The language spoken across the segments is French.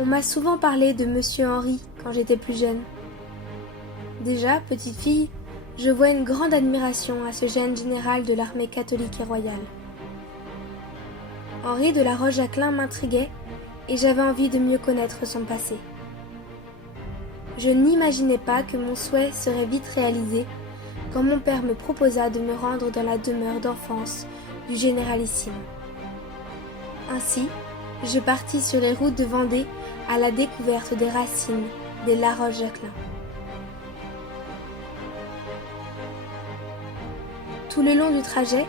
On m'a souvent parlé de Monsieur Henri quand j'étais plus jeune. Déjà, petite fille, je vois une grande admiration à ce jeune général de l'armée catholique et royale. Henri de la Roche-Jacquelin m'intriguait et j'avais envie de mieux connaître son passé. Je n'imaginais pas que mon souhait serait vite réalisé quand mon père me proposa de me rendre dans la demeure d'enfance du généralissime. Ainsi, je partis sur les routes de Vendée à la découverte des racines des La Roche-Jacquelin. Tout le long du trajet,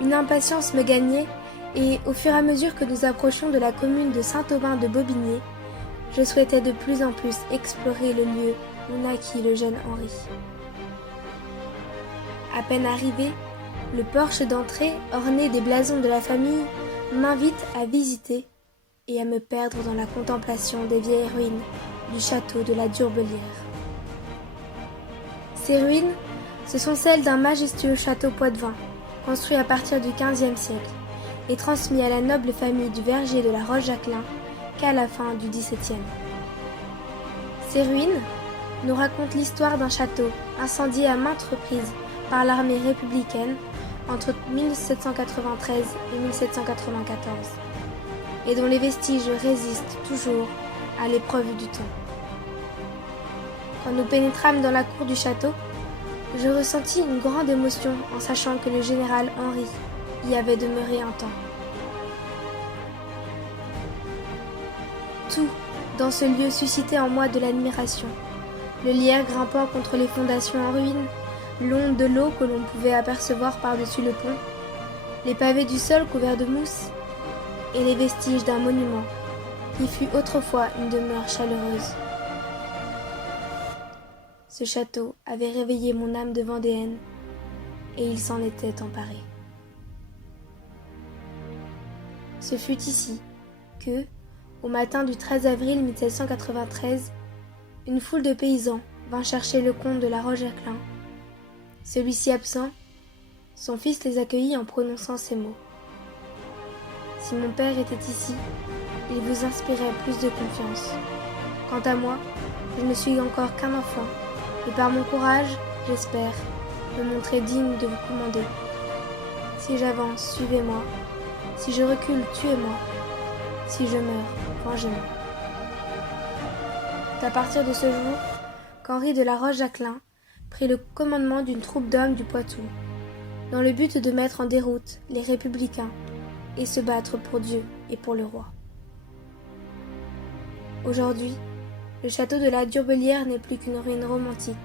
une impatience me gagnait et, au fur et à mesure que nous approchions de la commune de Saint-Aubin-de-Bobigné, je souhaitais de plus en plus explorer le lieu où naquit le jeune Henri. À peine arrivé, le porche d'entrée, orné des blasons de la famille, m'invite à visiter et à me perdre dans la contemplation des vieilles ruines du château de la Durbelière. Ces ruines, ce sont celles d'un majestueux château poitevin, construit à partir du XVe siècle et transmis à la noble famille du Verger de la Roche-Jacquelin qu'à la fin du XVIIe. Ces ruines nous racontent l'histoire d'un château incendié à maintes reprises par l'armée républicaine entre 1793 et 1794, et dont les vestiges résistent toujours à l'épreuve du temps. Quand nous pénétrâmes dans la cour du château, je ressentis une grande émotion en sachant que le général Henri y avait demeuré un temps. Tout dans ce lieu suscitait en moi de l'admiration. Le lierre grimpant contre les fondations en ruine, l'onde de l'eau que l'on pouvait apercevoir par-dessus le pont, les pavés du sol couverts de mousse, et les vestiges d'un monument qui fut autrefois une demeure chaleureuse. Ce château avait réveillé mon âme de Vendéenne, et il s'en était emparé. Ce fut ici que, au matin du 13 avril 1793, une foule de paysans vint chercher le comte de la Roche-Jacquelin. Celui-ci absent, son fils les accueillit en prononçant ces mots. « Si mon père était ici, il vous inspirait plus de confiance. Quant à moi, je ne suis encore qu'un enfant, et par mon courage, j'espère, me montrer digne de vous commander. Si j'avance, suivez-moi. Si je recule, tuez-moi. Si je meurs, vengez-moi. » C'est à partir de ce jour qu'Henri de la Roche-Jacquelin prit le commandement d'une troupe d'hommes du Poitou, dans le but de mettre en déroute les républicains et se battre pour Dieu et pour le roi. Aujourd'hui, le château de la Durbelière n'est plus qu'une ruine romantique,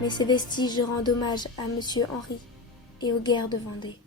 mais ses vestiges rendent hommage à Monsieur Henri et aux guerres de Vendée.